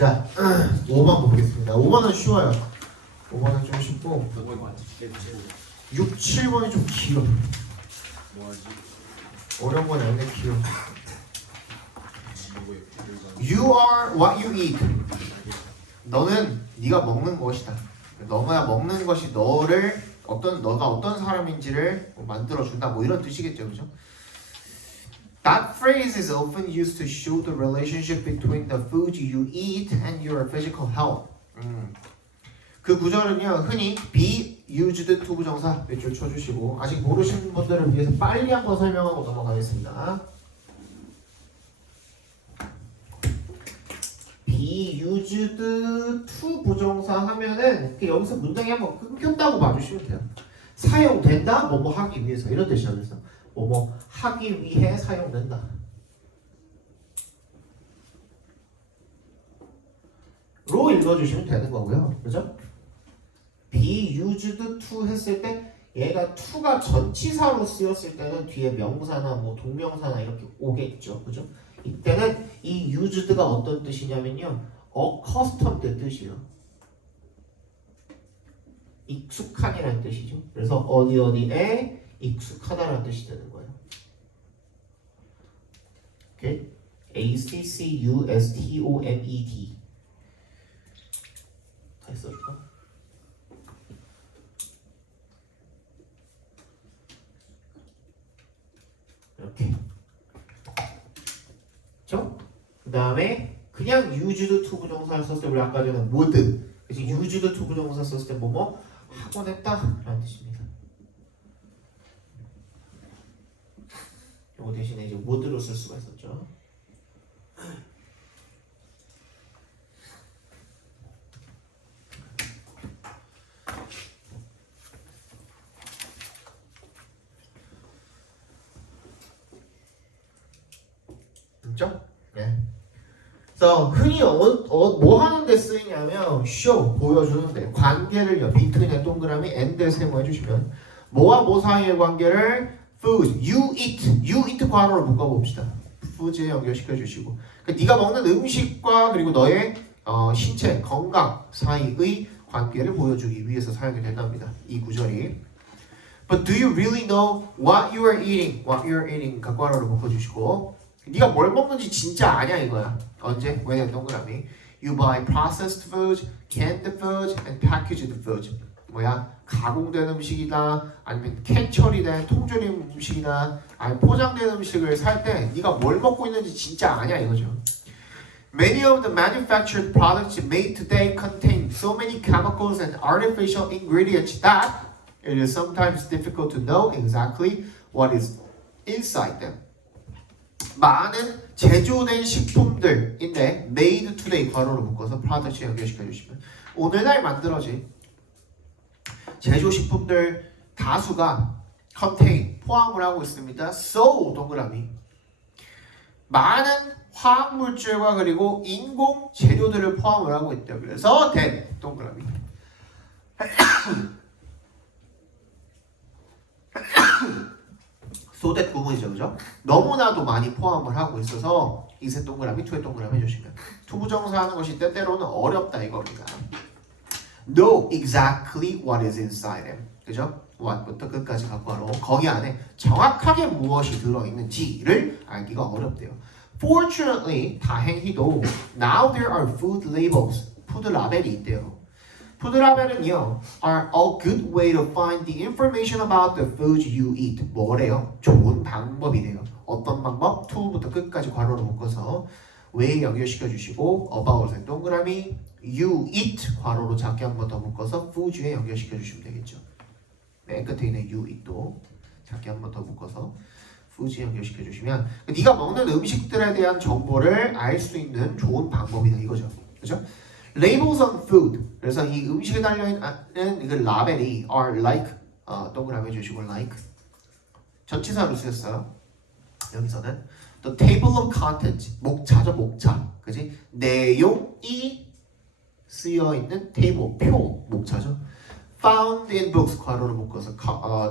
자, 5번 보겠습니다. 5번은 쉬워요. 5번은 좀 쉽고 6, 7번이 좀 길어. 뭐하지? 어려운 건 아닌데 길어. You are what you eat. 너는 네가 먹는 것이다. 너가 먹는 것이 너가 어떤 사람인지를 만들어준다. 뭐 이런 뜻이겠죠, 그죠? That phrase is often used to show the relationship between the food you eat and your physical health. 그 구절은요, 흔히 be used to 부정사 몇 줄 쳐주시고 아직 모르시는 분들을 위해서 빨리 한번 설명하고 넘어가겠습니다. be used to 부정사 하면은 여기서 문장이 한번 끊겼다고 봐주시면 돼요. 사용된다, 뭐뭐 하기 위해서 이런 뜻이야. 그래서 뭐뭐 하기 위해 사용된다. 로 읽어주시면 되는 거고요. 그죠? be used to 했을 때 얘가 to가 전치사로 쓰였을 때는 뒤에 명사나 뭐 동명사나 이렇게 오겠죠. 그죠? 이때는 이 used가 어떤 뜻이냐면요. accustomed 뜻이에요. 익숙한이라는 뜻이죠. 그래서 어디에 익숙하다라는 뜻이 되는 거예요. 오케이? accustomed. 다시 써줄까? 이렇게. 그렇죠? 그 다음에 그냥 used to 부정사를 썼을 때 우리 아까 전에 would. 그래서 used to 부정사 썼을 때 뭐뭐 하곤 했다 라는 뜻입니다. 이거 대신에 이제 would로 쓸 수가 있었죠. 그렇죠? 네. 그래서 흔히 뭐 하는데 쓰이냐면 show 보여주는데 관계를요 between에 동그라미 and를 사용해 주시면 뭐와 뭐 사이의 관계를 food, you eat 괄호로 묶어봅시다. food에 연결시켜 주시고 그러니까 네가 먹는 음식과 그리고 너의 신체 건강 사이의 관계를 보여주기 위해서 사용이 된답니다. 이 구절이. But do you really know what you are eating? What you are eating 괄호로 묶어주시고 네가 뭘 먹는지 진짜 아냐 이거야. 언제? 왜냐면 동그라미 You buy processed food, canned food, and packaged food. 뭐야? 가공된 음식이다 아니면 캔 처리된 통조림 음식이다 아니면 포장된 음식을 살 때 네가 뭘 먹고 있는지 진짜 아냐 이거죠. Many of the manufactured products made today contain so many chemicals and artificial ingredients that it is sometimes difficult to know exactly what is inside them. 많은 제조된 식품들인데 made today 괄호로 묶어서 product에 연결시켜 주시면 오늘날 만들어진 제조식품들 다수가 contain 포함을 하고 있습니다. So 동그라미 많은 화학물질과 그리고 인공 재료들을 포함을 하고 있대요. 그래서 that 동그라미 so that 구문이죠, 그죠? 너무나도 많이 포함을 하고 있어서 이세 동그라미, 투의 동그라미 해주시면 투부정사 하는 것이 때때로는 어렵다 이겁니다. Know exactly what is inside them, 그죠? what부터 끝까지 갖고 하러 거기 안에 정확하게 무엇이 들어있는지를 알기가 어렵대요. Fortunately, 다행히도 now there are food labels, 푸드 라벨이 있대요. 푸드 라벨은요, are a good way to find the information about the food you eat. 뭐래요? 좋은 방법이래요. 어떤 방법? to부터 끝까지 괄호로 묶어서 왜 연결시켜 주시고 about에 동그라미 you eat 괄호로 작게 한 번 더 묶어서 food에 연결시켜 주시면 되겠죠. 맨 끝에 있는 you eat도 작게 한 번 더 묶어서 food에 연결시켜 주시면 네가 먹는 음식들에 대한 정보를 알 수 있는 좋은 방법이다 이거죠. 그죠? Labels on food. 그래서 이 음식에 달려있는 그 라벨이 are like 동그라미 해주시고 like 전치사로 쓰였어요. 여기서는 the table of contents 목차죠 목차. 그지? 내용이 쓰여있는 table 표 목차죠. Found in books 괄호로 묶어서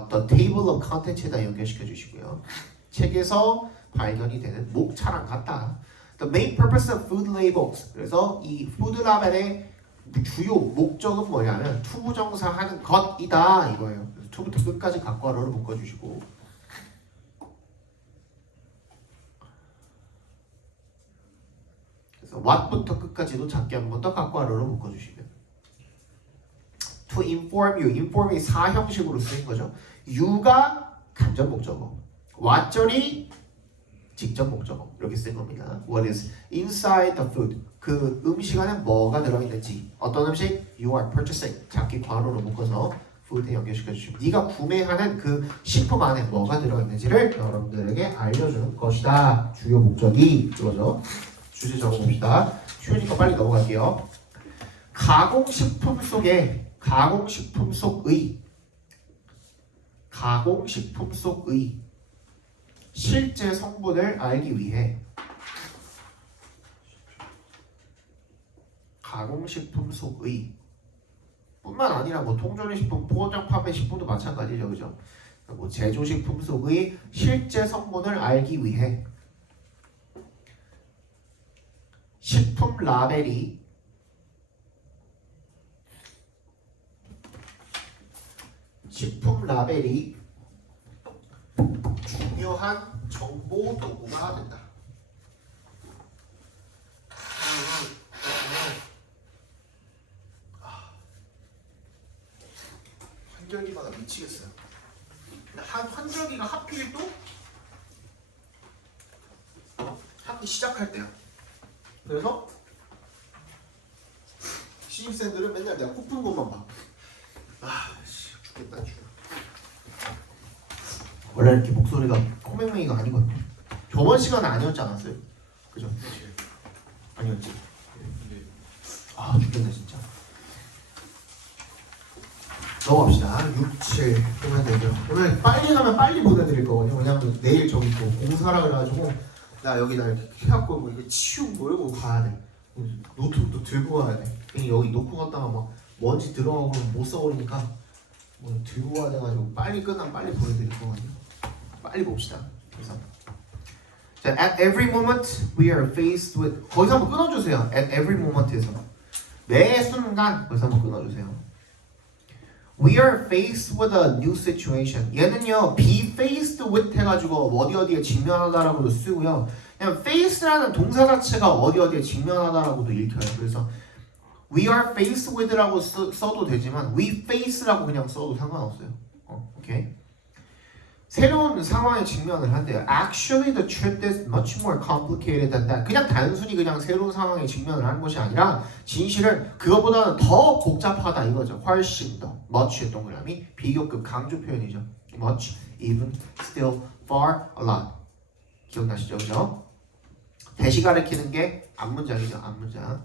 the table of contents에다 연결시켜 주시고요. 책에서 발견이 되는 목차랑 같다. The main purpose of food labels. 그래서 이 푸드 라벨의 주요 목적은 뭐냐면 투부정사하는 것이다 이거예요. 그래서 to부터 끝까지 갖고와로를 묶어주시고 그래서 what부터 끝까지도 작게 한 번 더 갖고와로를 묶어주시면 to inform you. inform이 사형식으로 쓰인 거죠. you가 간접 목적어, what절이 직접 목적어 이렇게 쓴 겁니다. What is inside the food? 그 음식 안에 뭐가 들어있는지 어떤 음식? You are purchasing. 작게 괄호로 묶어서 food에 연결시켜 주시면 네가 구매하는 그 식품 안에 뭐가 들어있는지를 여러분들에게 알려주는 것이다. 주요 목적이 이거죠. 주제 적어봅시다. 쉬우니까 빨리 넘어갈게요. 가공식품 속의 실제 성분을 알기 위해 가공식품 속의 뿐만 아니라 뭐 통조림식품, 포장 판매 식품도 마찬가지죠, 그죠? 뭐 제조식품 속의 실제 성분을 알기 위해 식품 라벨이 중요한 정보 도구가 된다. 환절기마다 미치겠어요. 환절기가 하필 또 학기 시작할 때야. 그래서 신입생들은 맨날 내가 코 푸는 것만 봐. 죽겠다 죽어. 원래 이렇게 목소리가 코맹맹이가 아니거든요. 저번 시간에 아니었지 않았어요? 그죠? 아니었지? 죽겠네 진짜. 넘어갑시다. 6, 7 보면 되죠. 그러면 빨리 가면 빨리 보내드릴 거거든요. 왜냐면 내일 저기 또 공사라 그래가지고 나 여기다 이렇게 해갖고 뭐 이거 치우고 몰고 가야 돼. 노트북도 들고 가야 돼. 여기 놓고 갔다가 막 먼지 들어가고 못 써버리니까 뭐 들고 가야 돼가지고 빨리 끝나면 빨리 보내드릴 거거든요. 빨리 봅시다. 그래서 자, at every moment we are faced with 거기서 한번 끊어주세요. at every moment에서 매 순간 거기서 한번 끊어주세요. We are faced with a new situation. 얘는요, be faced with 해가지고 어디에 직면하다라고도 쓰고요. 그냥 face라는 동사 자체가 어디에 직면하다라고도 읽혀요. 그래서 we are faced with라고 써도 되지만 we face라고 그냥 써도 상관없어요. 오케이. 새로운 상황에 직면을 한대요. Actually, the truth is much more complicated than that. 그냥 단순히 그냥 새로운 상황에 직면을 하는 것이 아니라 진실은 그거보다는 더 복잡하다 이거죠. 훨씬 더. much의 동그라미 비교급 강조 표현이죠. much, even, still, far, a lot. 기억나시죠? 그죠? 대시 가리키는 게 앞문장이죠. 앞문장.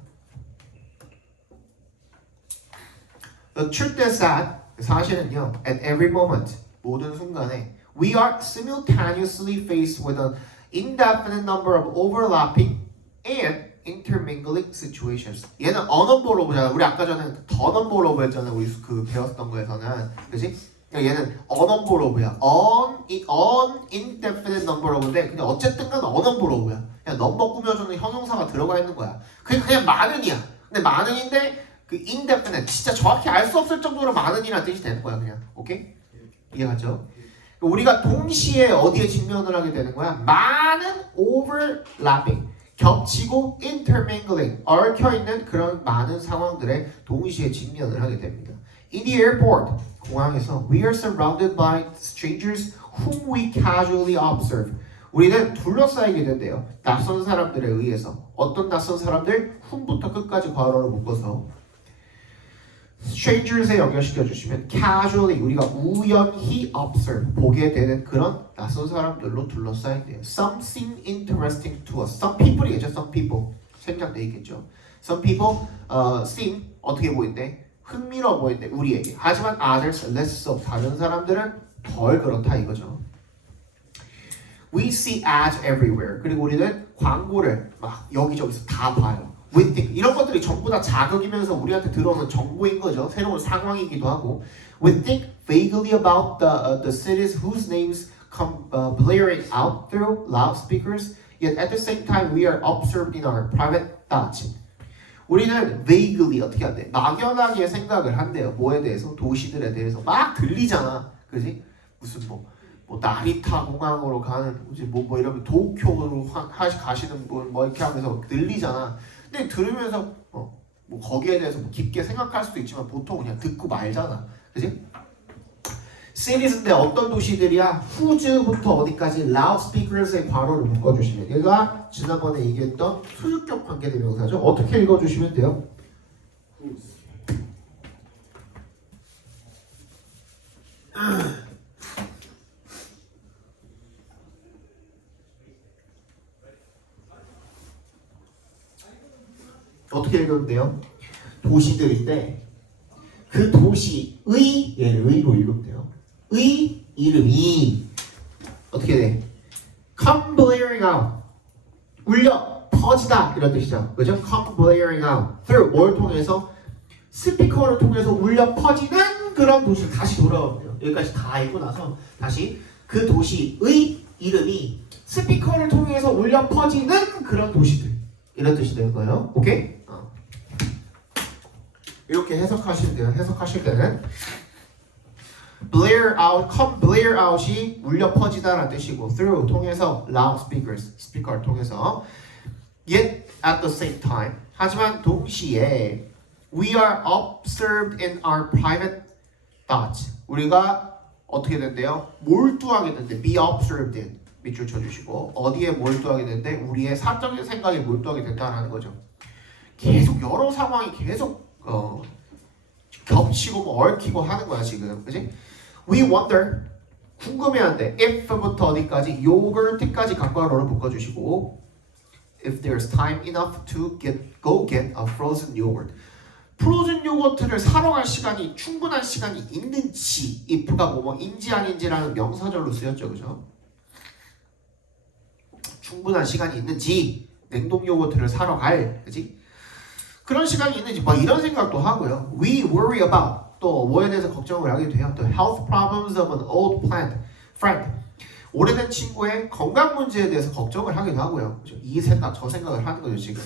The truth is that 사실은요, at every moment 모든 순간에 we are simultaneously faced with an indefinite number of overlapping and intermingling situations. 얘는 unonborrow잖아. 우리 아까 전에 unonborrow 했잖아. 우리 그 배웠던 거에서는, 그렇지? 얘는 unonborrow야. unindefinite number인데 그냥 어쨌든간 unonborrow야. 그냥 넘버 꾸며주는 형용사가 들어가 있는 거야. 그게 그냥 많은이야. 근데 많은인데 그 indefinite 진짜 정확히 알 수 없을 정도로 많은이라는 뜻이 되는 거야. 그냥 오케이? 이해가죠? 우리가 동시에 어디에 직면을 하게 되는 거야? 많은 overlapping, 겹치고 intermingling, 얽혀있는 그런 많은 상황들에 동시에 직면을 하게 됩니다. In the airport, 공항에서 we are surrounded by strangers whom we casually observe. 우리는 둘러싸이게 된대요. 낯선 사람들에 의해서. 어떤 낯선 사람들? whom부터 끝까지 괄호를 묶어서 strangers에 연결시켜 주시면 casually 우리가 우연히 observe 보게 되는 그런 낯선 사람들로 둘러싸인대요. Something interesting to us. Some people이겠죠. Some people 생략돼 있겠죠. Some people seem 어떻게 보인대? 흥미로워 보인대 우리에게. 하지만 others less so. 다른 사람들은 덜 그렇다 이거죠. We see ads everywhere. 그리고 우리는 광고를 막 여기저기서 다 봐요. We think 이런 것들이 전부 다 자극이면서 우리한테 들어오는 정보인 거죠. 새로운 상황이기도 하고. We think vaguely about the cities whose names come blaring out through loudspeakers. Yet at the same time we are absorbed in our private thoughts. 우리는 vaguely 어떻게 한대? 막연하게 생각을 한대요. 뭐에 대해서? 도시들에 대해서 막 들리잖아, 그지? 무슨 뭐 나리타 공항으로 가는 뭐 이러면 도쿄로 가시는 분 뭐 이렇게 하면서 들리잖아. 근데 들으면서 뭐 거기에 대해서 뭐 깊게 생각할 수도 있지만 보통 그냥 듣고 말잖아, 그지? 시리즈인데 어떤 도시들이야? 후즈부터 어디까지 loudspeakers의 괄호를 묶어주시면 얘가 지난번에 얘기했던 소유격 관계대명사죠. 어떻게 읽어주시면 돼요? 어떻게 읽으면 돼요? 도시들인데 그 도시의 얘를 의로 읽으면 돼요. 의 이름이 어떻게 돼? Come blaring out. 울려 퍼지다 이런 뜻이죠. 그죠? Come blaring out. through 뭘 통해서? 스피커를 통해서 울려 퍼지는 그런 도시. 다시 돌아오면 돼요. 여기까지 다 읽고 나서 다시 그 도시의 이름이 스피커를 통해서 울려 퍼지는 그런 도시들. 이런 뜻이 되는 거예요. 오케이? 이렇게 해석하시면 돼요. 해석하실 때는 blare out, come blare out이 울려 퍼지다라는 뜻이고 through 통해서 loudspeakers, 스피커를 통해서 yet at the same time 하지만 동시에 we are observed in our private thoughts 우리가 어떻게 된대요? 몰두하게 된대. be observed in 밑줄 쳐주시고 어디에 몰두하게 된대? 우리의 사적인 생각에 몰두하게 된다는 거죠. 계속 여러 상황이 계속 겹치고 뭐 얽히고 하는 거야 지금, 그지? We wonder 궁금해한데 if부터 어디까지? yogurt까지 각과로를 묶어주시고 if there's time enough to go get a frozen yogurt. 프로즌 요거트를 사러 갈 시간이 충분한 시간이 있는지 if가 뭐뭐인지 아닌지라는 명사절로 쓰였죠, 그죠? 충분한 시간이 있는지 냉동 요거트를 사러 갈, 그지? 그런 시간이 있는지 막 이런 생각도 하고요. We worry about 또 뭐에 대해서 걱정을 하게 돼요. The health problems of an old friend. 오래된 친구의 건강 문제에 대해서 걱정을 하기도 하고요. 그렇죠? 이 생각 저 생각을 하는 거죠 지금.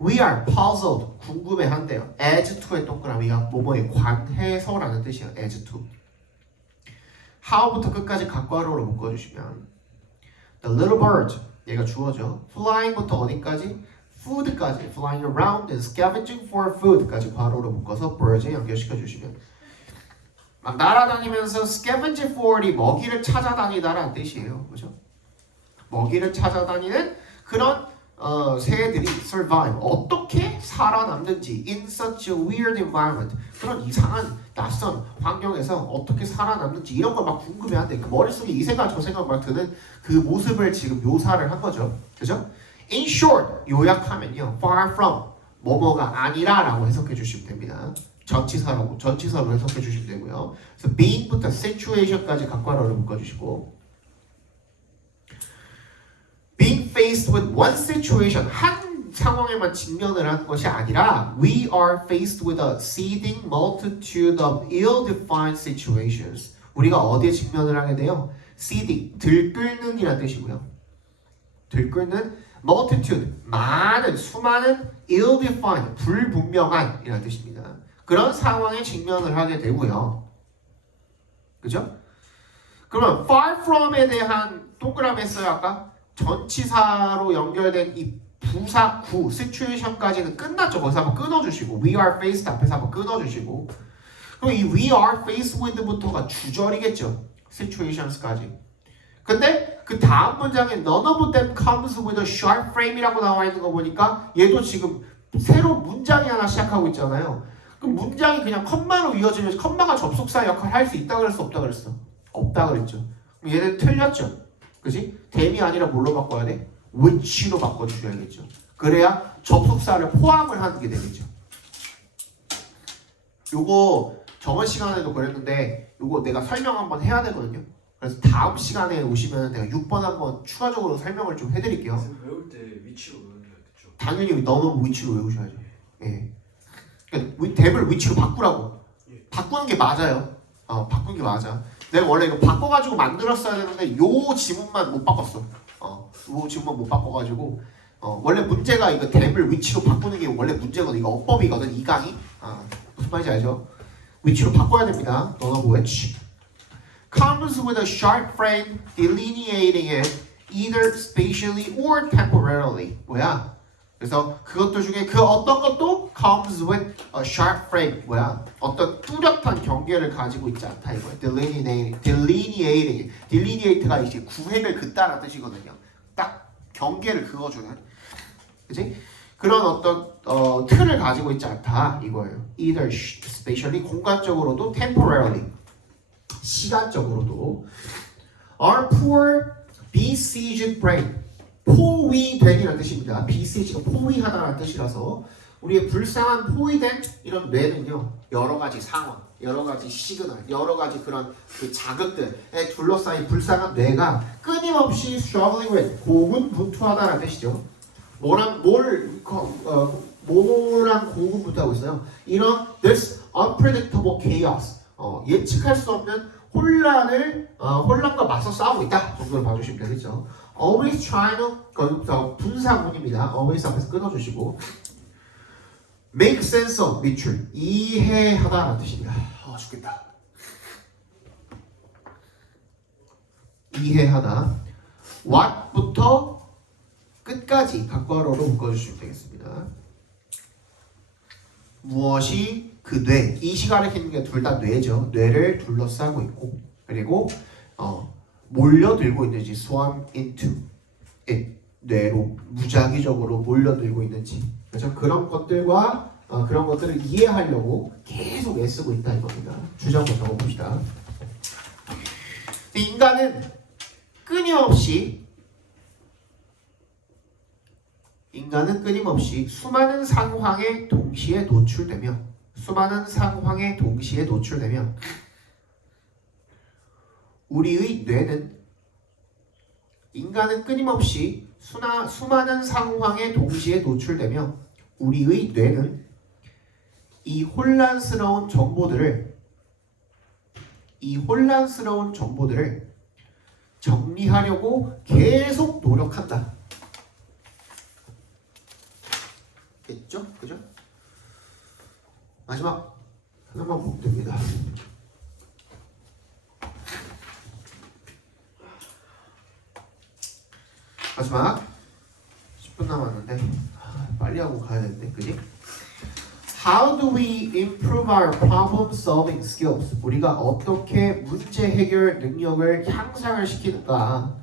We are puzzled 궁금해한대요. as to의 동그라미가 뭐뭐에 관해서라는 뜻이에요. as to. how부터 끝까지 각과로로 묶어주시면 the little bird 얘가 주어죠. flying부터 어디까지? food까지 flying around and scavenging for food까지 괄호로 묶어서 birds에 연결시켜 주시면 막 날아다니면서 scavenge for이 먹이를 찾아다니다라는 뜻이에요. 그죠? 먹이를 찾아다니는 그런 새들이 survive 어떻게 살아남는지 in such a weird environment 그런 이상한 낯선 환경에서 어떻게 살아남는지 이런 걸 막 궁금해한데 그 머릿속에 이 생각 저 생각 막 드는 그 모습을 지금 묘사를 한 거죠. 그죠? In short, 요약하면요. far from, 뭐뭐가 아니라라고 해석해 주시면 됩니다. 전치사로 해석해 주시면 되고요. 그래서 being부터 situation까지 각괄어를 묶어주시고 being faced with one situation, 한 상황에만 직면을 하는 것이 아니라 we are faced with a seething multitude of ill-defined situations. 우리가 어디에 직면을 하게 돼요? seething, 들끓는 이라는 뜻이고요. 들끓는 multitude, 많은, 수많은 ill-defined, 불분명한 이라는 뜻입니다. 그런 상황에 직면을 하게 되고요. 그죠? 그러면 far from에 대한 동그라미 했어요 아까? 전치사로 연결된 이 부사 구, situation까지는 끝났죠. 거기서 한번 끊어주시고 we are faced 앞에서 한번 끊어주시고 그럼 이 we are faced with부터가 주절이겠죠. situations까지. 근데 그 다음 문장에 none of them comes with a sharp frame이라고 나와 있는 거 보니까 얘도 지금 새로 문장이 하나 시작하고 있잖아요. 그럼 문장이 그냥 컴마로 이어지면서 컴마가 접속사 역할을 할 수 있다 그랬어? 없다 그랬어? 없다 그랬죠. 그럼 얘는 틀렸죠. 그지? then이 아니라 뭘로 바꿔야 돼? which로 바꿔주셔야겠죠. 그래야 접속사를 포함을 하는 게 되겠죠. 요거 저번 시간에도 그랬는데 요거 내가 설명 한번 해야 되거든요. 그래서 다음 시간에 오시면 내가 6번 한번 추가적으로 설명을 좀 해드릴게요. 외울 때 위치로 외우는 게 낫겠죠. 당연히 너무 위치로 외우셔야죠. 예. 그러니까 댐을 위치로 바꾸라고. 바꾸는 게 맞아요. 바꾸는 게 맞아. 내가 원래 이거 바꿔가지고 만들었어야 되는데 요 지문만 못 바꿨어. 뭐 지금은 못 바꿔가지고 원래 문제가 이거 댐을 위치로 바꾸는 게 원래 문제거든. 이거 어법이거든. 이 강의. 무슨 말인지 알죠? 위치로 바꿔야 됩니다. None of which comes with a sharp frame delineating it either spatially or temporarily. 뭐야? 그래서 그것들 중에 그 어떤 것도 comes with a sharp frame. 뭐야? 어떤 뚜렷한 경계를 가지고 있지 않다 이거야. delineating가 이제 구획을 긋다라는 뜻이거든요. 딱 경계를 그어주는, 그지? 그런 어떤 틀을 가지고 있지 않다 이거예요. Either spatially 공간적으로도 temporarily 시간적으로도. Our poor besieged brain 포위된이라는 뜻입니다. besieg가 포위하다라는 뜻이라서 우리의 불쌍한 포위된 이런 뇌는요 여러 가지 상황, 여러 가지 시그널, 여러 가지 그런 그 자극들에 둘러싸인 불쌍한 뇌가 끊임없이 struggling with 고군분투하다라는 뜻이죠. 뭐랑 고군분투하고 있어요. 이런 this unpredictable chaos, 예측할 수 없는 혼란과 맞서 싸우고 있다 정도를 봐주시면 되겠죠. Always trying to 분사문입니다. Always 앞에서 끊어주시고 make sense of 밑줄 이해하다라는 뜻입니다. 죽겠다. 이해하다. what부터 끝까지 각괄호로 묶어주시면 되겠습니다. 무엇이 그 뇌, 이 시간을 키는 게 둘 다 뇌죠. 뇌를 둘러싸고 있고 그리고 몰려들고 있는지 swarm into it, 뇌로 무작위적으로 몰려들고 있는지, 그렇죠? 그런 것들과 그런 것들을 이해하려고 계속 애쓰고 있다 이겁니다. 주장부터 봅시다. 인간은 끊임없이 수많은 상황에 동시에 노출되며 우리의 뇌는 인간은 끊임없이 수많은 상황에 동시에 노출되며 우리의 뇌는 이 혼란스러운 정보들을 정리하려고 계속 노력한다. 됐죠? 그죠? 마지막 하나만 보면 됩니다. 마지막 10분 남았는데 빨리 하고 가야 되는데, 그지? How do we improve our problem solving skills? 우리가 어떻게 문제 해결 능력을 향상을 시키는가?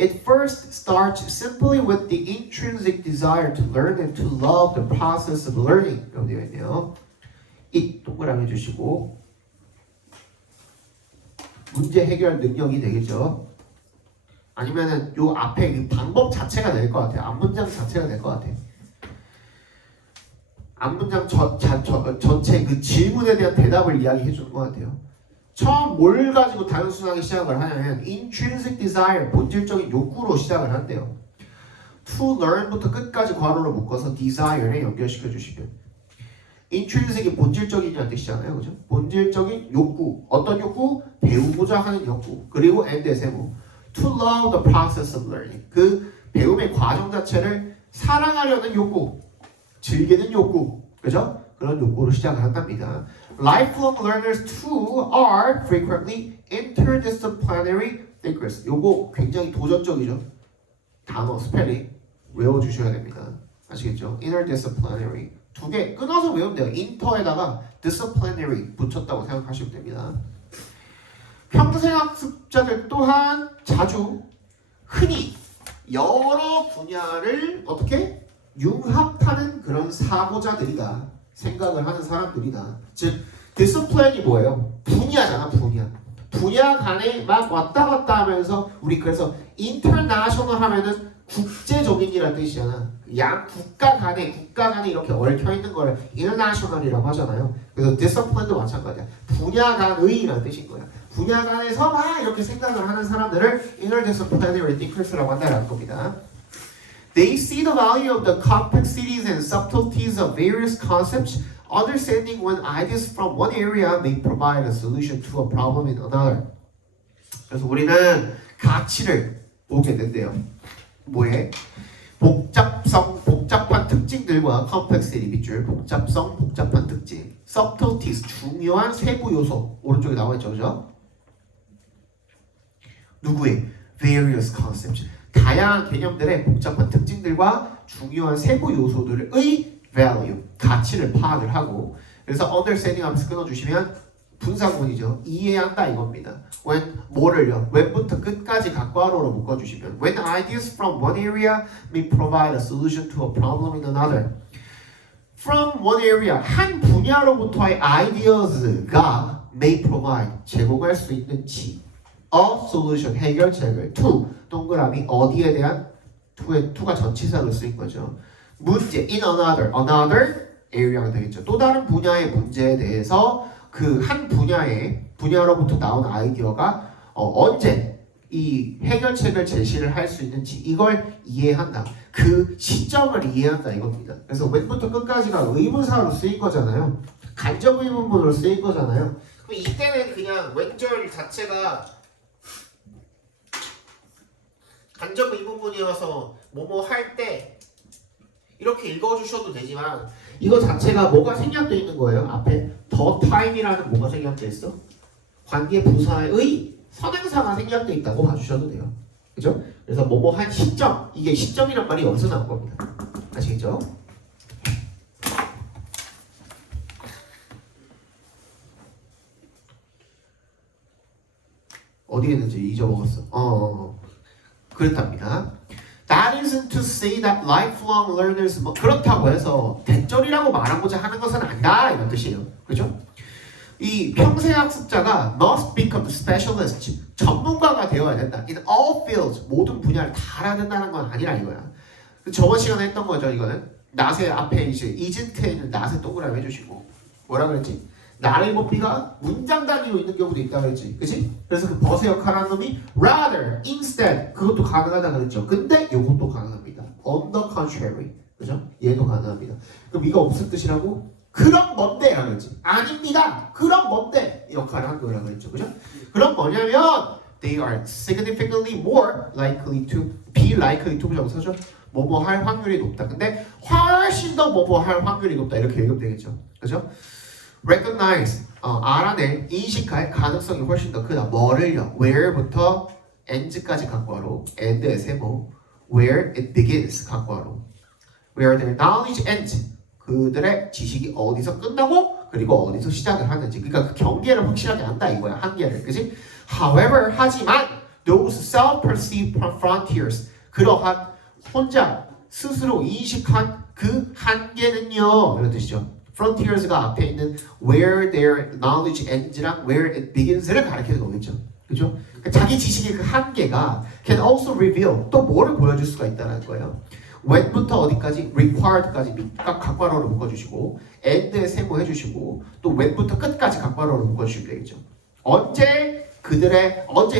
It first starts simply with the intrinsic desire to learn and to love the process of learning. 라고 되어 있네요. 이 동그라미 해주시고 문제 해결 능력이 되겠죠. 아니면은 요 앞에 그 방법 자체가 될 것 같아요. 앞문장 자체가 될 것 같아요. 앞문장 전체 그 질문에 대한 대답을 이야기해 주는 것 같아요. 처음 뭘 가지고 단순하게 시작을 하냐면 intrinsic desire, 본질적인 욕구로 시작을 한대요. to learn부터 끝까지 괄호로 묶어서 desire에 연결시켜 주시면, intrinsic이 본질적이냐는 뜻이잖아요. 그죠? 본질적인 욕구. 어떤 욕구? 배우고자 하는 욕구. 그리고 and의 세모. to love the process of learning. 그 배움의 과정 자체를 사랑하려는 욕구. 즐기는 욕구. 그죠? 그런 욕구로 시작을 한답니다. Lifelong learners too are frequently interdisciplinary thinkers. 요거 굉장히 도전적이죠. 단어 스펠링 외워주셔야 됩니다. 아시겠죠? interdisciplinary 두 개 끊어서 외우면 돼요. inter에다가 disciplinary 붙였다고 생각하시면 됩니다. 평생학습자들 또한 흔히 여러 분야를 어떻게 융합하는 그런 사고자들이다. 생각을 하는 사람들이다. 즉 discipline이 뭐예요? 분야잖아. 분야 간에 막 왔다 갔다 하면서 우리 그래서 international 하면은 국제적인이라는 뜻이잖아. 양 국가 간에 이렇게 얽혀 있는 걸 international이라고 하잖아요. 그래서 discipline도 마찬가지야. 분야 간의라는 뜻인 거야. 분야 간에서 막 이렇게 생각을 하는 사람들을 interdisciplinary thinkers라고 한다는 겁니다. They see the value of the complexities and subtleties of various concepts, understanding when ideas from one area may provide a solution to a problem in another. 그래서 우리는 가치를 보게 된대요. 뭐에? 복잡한 특징들과 complexity 밑줄, 복잡한 특징, subtleties, 중요한 세부 요소, 오른쪽에 나와 있죠, 그죠? 누구의? various concepts, 다양한 개념들의 복잡한 특징들과 중요한 세부 요소들의 value, 가치를 파악을 하고, 그래서 understanding 하면서 끊어주시면 분사구문이죠. 이해한다 이겁니다. when 뭐를요? when부터 끝까지 각괄호로 묶어주시면 when ideas from one area may provide a solution to a problem in another. from one area 한 분야로부터의 ideas가 may provide 제공할 수 있는지 a solution 해결책을 to 동그라미 어디에 대한 to가 전치사로 쓰인 거죠. 문제 in another area가 되겠죠. 또 다른 분야의 문제에 대해서 그 한 분야로부터 나온 아이디어가 언제 이 해결책을 제시를 할 수 있는지 이걸 이해한다. 그 시점을 이해한다 이겁니다. 그래서 when부터 끝까지가 의문사로 쓰인 거잖아요. 간접 의문문으로 쓰인 거잖아요. 그럼 이때는 그냥 when절 자체가 간접 의문문이어서 뭐뭐 할 때 이렇게 읽어주셔도 되지만 이거 자체가 뭐가 생략되어 있는 거예요. 앞에 the time이라는 뭐가 생략되어 있어? 관계 부사의 선행사가 생략되어 있다고 봐주셔도 돼요. 그죠? 그래서 뭐뭐 한 시점, 이게 시점이란 말이 여기서 나온 겁니다. 아시겠죠? 어디에 있는지 잊어먹었어. 그렇답니다. That isn't to say that lifelong learners 그렇다고 해서 대절이라고 말하고자 하는 것은 아니다 이런 뜻이에요. 그죠? 이 평생 학습자가 must become specialist 전문가가 되어야 된다. In all fields 모든 분야를 다 알아야 된다는 건 아니라 이거야. 저번 시간에 했던 거죠. 이거는 낫의 앞에 이제 isn't에 있는 낫의 동그라미 해주시고 뭐라 그랬지? 나의 법비가 문장 단위로 있는 경우도 있다 그랬지, 그치? 그래서 그 벗의 역할을 하는 놈이 rather, instead 그것도 가능하다 그랬죠. 근데 이것도 가능합니다. On the contrary, 그죠? 얘도 가능합니다. 그럼 이거 무슨 뜻이라고? 그럼 뭔데? 라고 그랬지. 아닙니다. 그럼 뭔데? 이 역할을 한 거라고 그랬죠, 그죠? 그럼 뭐냐면 they are significantly more likely to be likely to 부정사죠. 뭐뭐 할 확률이 높다. 근데 훨씬 더 뭐뭐 할 확률이 높다 이렇게 읽으면 되겠죠, 그죠? recognize 알아낼 인식할 가능성이 훨씬 더 크다. 뭐를요? where부터 end까지 각괄호 end의 세모 where it begins 각괄호 where their knowledge ends 그들의 지식이 어디서 끝나고 그리고 어디서 시작을 하는지 그러니까 그 경계를 확실하게 안다 이거야. 한계를 그치? however 하지만 those self-perceived frontiers 그러한 혼자 스스로 인식한 그 한계는요 이런 뜻이죠. frontiers가 앞에 있는 where their knowledge ends랑 where it begins를 가리키는 거겠죠. 그죠? 그러니까 자기 지식의 그 한계가 can also reveal 또 뭐를 보여줄 수가 있다는 거예요. when부터 어디까지 required까지 각괄호로 묶어주시고 end에 세모 해주시고 또 when부터 끝까지 각괄호로 묶어주시면 되겠죠. 언제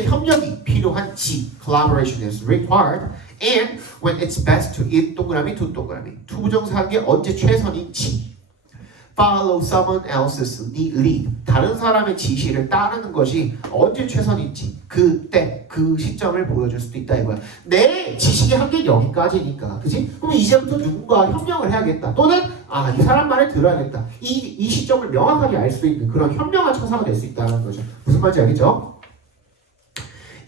협력이 필요한지 collaboration is required and when it's best to eat 동그라미 to 동그라미 투부정사한 게 언제 최선인지 follow someone else's lead 다른 사람의 지시를 따르는 것이 언제 최선인지 그때 그 시점을 보여줄 수도 있다 이거야. 내 지식의 한계는 여기까지니까 그치? 그럼 이제부터 누군가 협력을 해야겠다 또는 이 사람 말을 들어야겠다 이 시점을 명확하게 알 수 있는 그런 현명한 처사가 될 수 있다는 거죠. 무슨 말인지 알겠죠?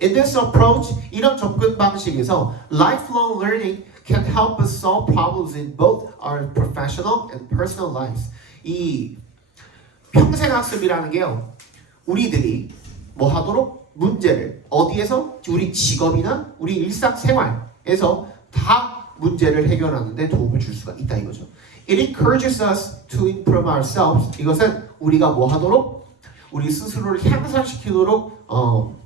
In this approach 이런 접근 방식에서 lifelong learning can help us solve problems in both our professional and personal lives. 이 평생학습이라는 게요 우리들이 뭐 하도록 문제를 어디에서 우리 직업이나 우리 일상생활에서 다 문제를 해결하는 데 도움을 줄 수가 있다 이거죠. It encourages us to improve ourselves. 이것은 우리가 뭐 하도록 우리 스스로를 향상시키도록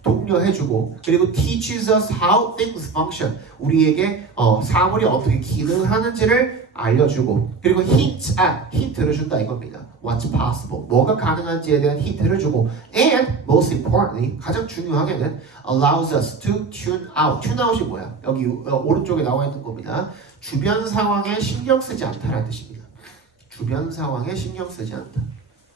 독려해주고 그리고 teaches us how things function. 우리에게 사물이 어떻게 기능하는지를 알려주고 그리고 힌트를 준다 이겁니다. What's possible. 뭐가 가능한지에 대한 힌트를 주고 and most importantly 가장 중요하게는 allows us to tune out. tune out이 뭐야? 여기 오른쪽에 나와 있는 겁니다. 주변 상황에 신경 쓰지 않다라는 뜻입니다. 주변 상황에 신경 쓰지 않다.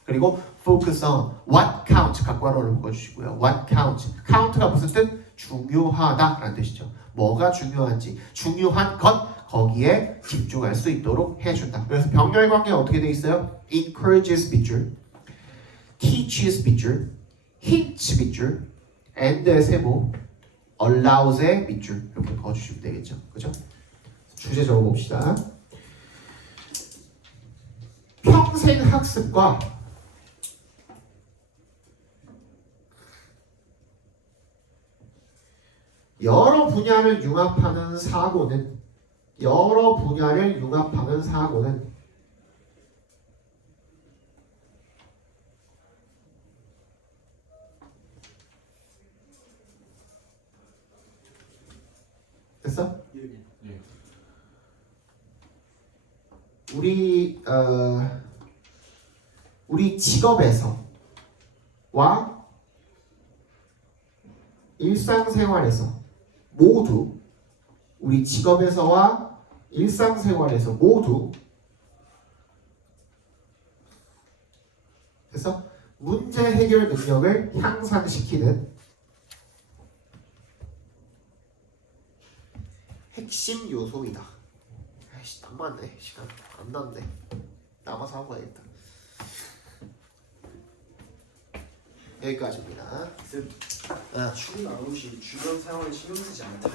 그리고 focus on what counts 각괄호를 묶어주시고요. what counts. count가 무슨 뜻? 중요하다라는 뜻이죠. 뭐가 중요한지 중요한 것 거기에 집중할 수 있도록 해준다. 그래서 병렬 관계가 어떻게 돼 있어요? encourages 밑줄, teaches 밑줄, hints 밑줄, and의 세모, allows의 밑줄 이렇게 그어주시면 되겠죠. 그죠? 주제 적어봅시다. 평생 학습과 여러 분야를 융합하는 사고는 됐어? 예. 우리 직업에서와 일상생활에서 모두 우리 직업에서와 일상생활에서 모두 그래서 문제 해결 능력을 향상시키는 핵심 요소이다. 아이씨, 딱 맞네. 시간 안 났네. 남아서 하고 가야겠다. 여기까지입니다. 춤 나오시 주변 상황에 신경 쓰지 않다.